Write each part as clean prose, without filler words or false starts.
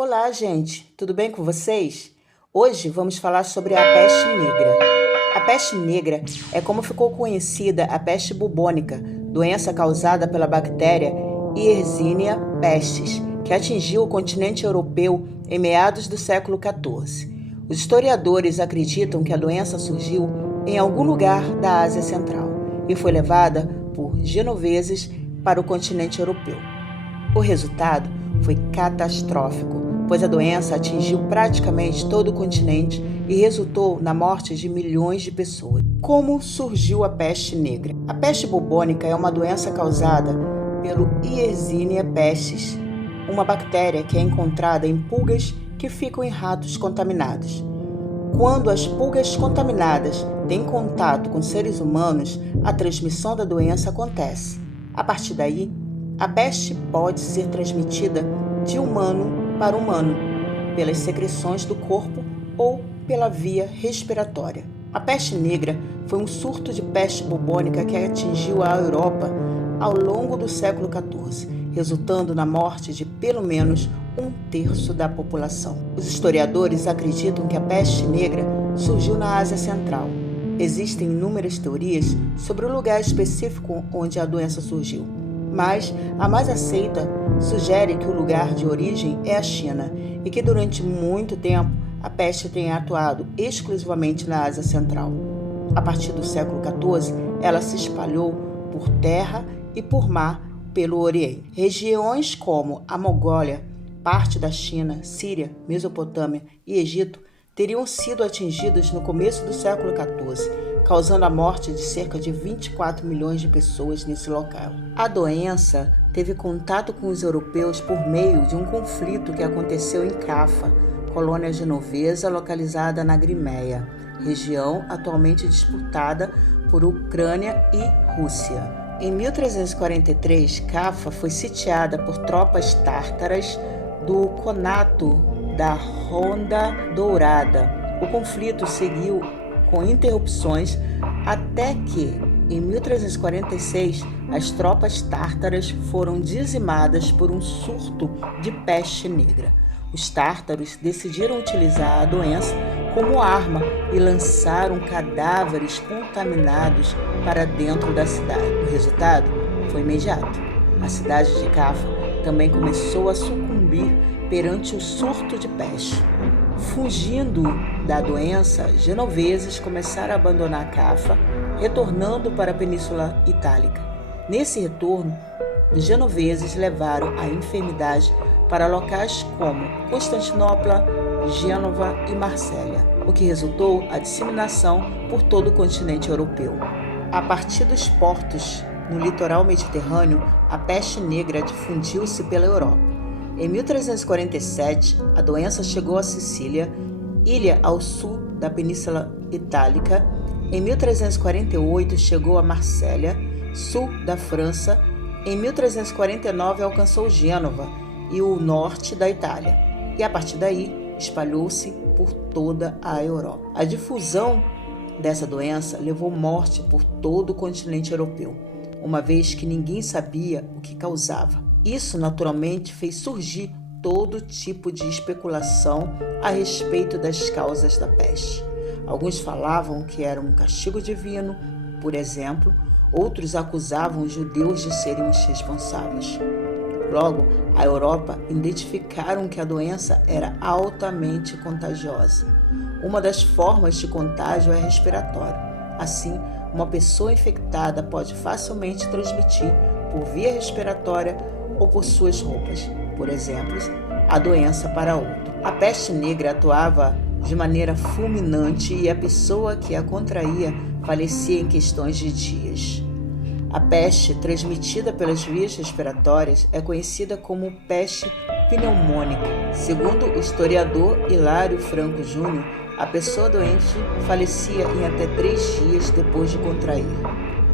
Olá, gente, tudo bem com vocês? Hoje vamos falar sobre a peste negra. A peste negra é como ficou conhecida a peste bubônica, doença causada pela bactéria Yersinia pestis, que atingiu o continente europeu em meados do século XIV. Os historiadores acreditam que a doença surgiu em algum lugar da Ásia Central e foi levada por genoveses para o continente europeu. O resultado foi catastrófico, pois a doença atingiu praticamente todo o continente e resultou na morte de milhões de pessoas. Como surgiu a peste negra? A peste bubônica é uma doença causada pelo Yersinia pestis, uma bactéria que é encontrada em pulgas que ficam em ratos contaminados. Quando as pulgas contaminadas têm contato com seres humanos, a transmissão da doença acontece. A partir daí, a peste pode ser transmitida de humano para humano, pelas secreções do corpo ou pela via respiratória. A peste negra foi um surto de peste bubônica que atingiu a Europa ao longo do século XIV, resultando na morte de pelo menos 1/3 da população. Os historiadores acreditam que a peste negra surgiu na Ásia Central. Existem inúmeras teorias sobre o lugar específico onde a doença surgiu, mas a mais aceita sugere que o lugar de origem é a China e que durante muito tempo a peste tenha atuado exclusivamente na Ásia Central. A partir do século XIV, ela se espalhou por terra e por mar pelo Oriente. Regiões como a Mongólia, parte da China, Síria, Mesopotâmia e Egito teriam sido atingidos no começo do século XIV, causando a morte de cerca de 24 milhões de pessoas nesse local. A doença teve contato com os europeus por meio de um conflito que aconteceu em Cafa, colônia genovesa localizada na Crimeia, região atualmente disputada por Ucrânia e Rússia. Em 1343, Cafa foi sitiada por tropas tártaras do Conato da Ronda Dourada. O conflito seguiu com interrupções até que, em 1346, as tropas tártaras foram dizimadas por um surto de peste negra. Os tártaros decidiram utilizar a doença como arma e lançaram cadáveres contaminados para dentro da cidade. O resultado foi imediato. A cidade de Cafa também começou a sucumbir perante o surto de peste. Fugindo da doença, genoveses começaram a abandonar Cafa, retornando para a Península Itálica. Nesse retorno, os genoveses levaram a enfermidade para locais como Constantinopla, Gênova e Marsella, o que resultou a disseminação por todo o continente europeu. A partir dos portos no litoral mediterrâneo, a peste negra difundiu-se pela Europa. Em 1347, a doença chegou a Sicília, ilha ao sul da Península Itálica. Em 1348, chegou a Marsella, sul da França. Em 1349, alcançou Gênova e o norte da Itália. E a partir daí, espalhou-se por toda a Europa. A difusão dessa doença levou morte por todo o continente europeu, uma vez que ninguém sabia o que causava. Isso, naturalmente, fez surgir todo tipo de especulação a respeito das causas da peste. Alguns falavam que era um castigo divino, por exemplo, outros acusavam os judeus de serem os responsáveis. Logo, a Europa identificaram que a doença era altamente contagiosa. Uma das formas de contágio é respiratório. Assim, uma pessoa infectada pode facilmente transmitir por via respiratória ou por suas roupas, por exemplo, a doença para outro. A peste negra atuava de maneira fulminante e a pessoa que a contraía falecia em questões de dias. A peste transmitida pelas vias respiratórias é conhecida como peste pneumônica. Segundo o historiador Hilário Franco Júnior, a pessoa doente falecia em até 3 dias depois de contrair.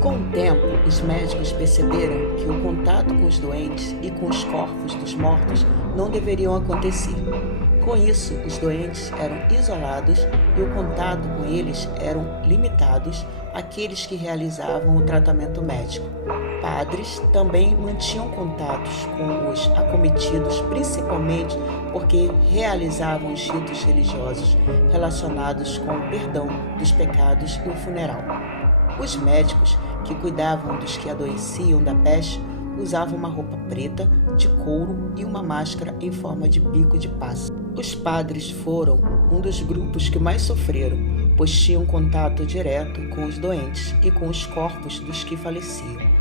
Com o tempo, os médicos perceberam que o contato com os doentes e com os corpos dos mortos não deveriam acontecer. Com isso, os doentes eram isolados e o contato com eles eram limitados àqueles que realizavam o tratamento médico. Padres também mantinham contatos com os acometidos, principalmente porque realizavam os ritos religiosos relacionados com o perdão dos pecados e o funeral. Os médicos, que cuidavam dos que adoeciam da peste, usavam uma roupa preta, de couro e uma máscara em forma de bico de pássaro. Os padres foram um dos grupos que mais sofreram, pois tinham contato direto com os doentes e com os corpos dos que faleciam.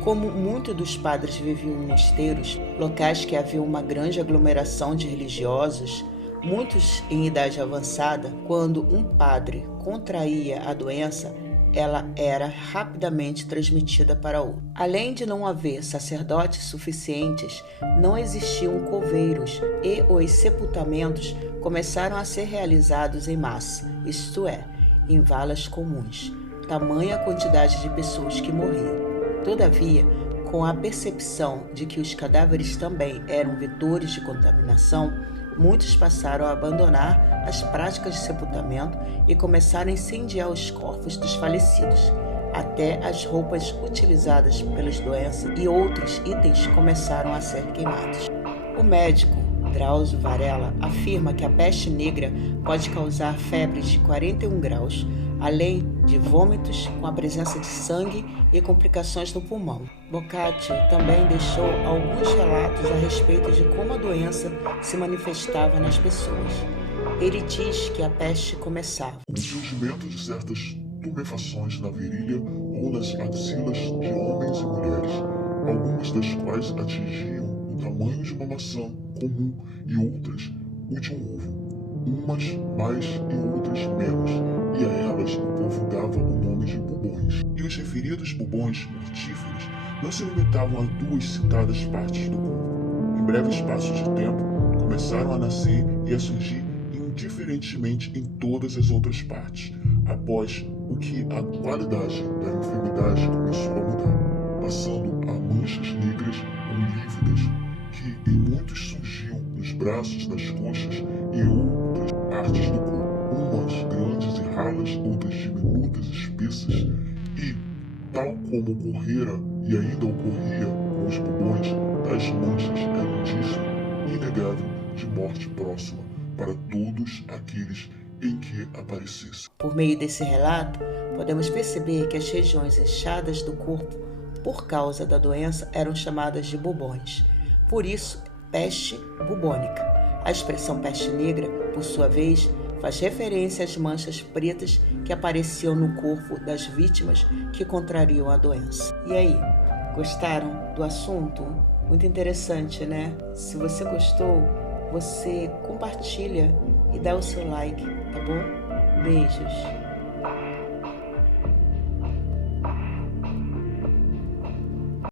Como muitos dos padres viviam em mosteiros, locais que havia uma grande aglomeração de religiosos, muitos em idade avançada, quando um padre contraía a doença, ela era rapidamente transmitida para outro. Além de não haver sacerdotes suficientes, não existiam coveiros e os sepultamentos começaram a ser realizados em massa, isto é, em valas comuns, tamanha quantidade de pessoas que morriam. Todavia, com a percepção de que os cadáveres também eram vetores de contaminação, muitos passaram a abandonar as práticas de sepultamento e começaram a incendiar os corpos dos falecidos. Até as roupas utilizadas pelas doenças e outros itens começaram a ser queimados. O médico Drauzio Varela afirma que a peste negra pode causar febres de 41 graus, além de vômitos com a presença de sangue e complicações no pulmão. Boccaccio também deixou alguns relatos a respeito de como a doença se manifestava nas pessoas. Ele diz que a peste começava com o surgimento de certas tumefações na virilha ou nas axilas de homens e mulheres, algumas das quais atingiam o tamanho de uma maçã comum e outras o de um ovo. Umas mais e outras menos, e a elas o povo dava o nome de bubões. E os referidos bubões mortíferos não se limitavam a duas citadas partes do corpo. Em breve espaço de tempo, começaram a nascer e a surgir indiferentemente em todas as outras partes, após o que a qualidade da enfermidade começou a mudar, passando a manchas negras ou lívidas, que em muitos surgiam nos braços, nas coxas e outras partes do corpo, umas grandes e ralas, outras diminutas, espessas, e, tal como ocorrera e ainda ocorria com os bubões, tais manchas eram indício inegável de morte próxima para todos aqueles em que aparecesse. Por meio desse relato, podemos perceber que as regiões inchadas do corpo, por causa da doença, eram chamadas de bubões. Por isso, peste bubônica. A expressão peste negra, por sua vez, faz referência às manchas pretas que apareciam no corpo das vítimas que contrariam a doença. E aí, gostaram do assunto? Muito interessante, né? Se você gostou, você compartilha e dá o seu like, tá bom? Beijos!